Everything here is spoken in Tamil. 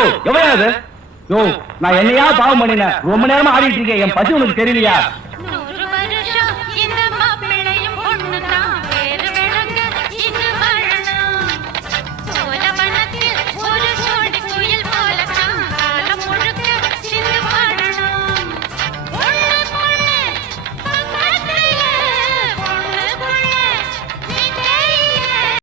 எவ்வளவு யோ, நான் என்னையா பாவம் பண்ணினேன்? ரொம்ப நேரமா ஆடிட்டு இருக்கேன். என் பசி உனக்கு தெரியலையா?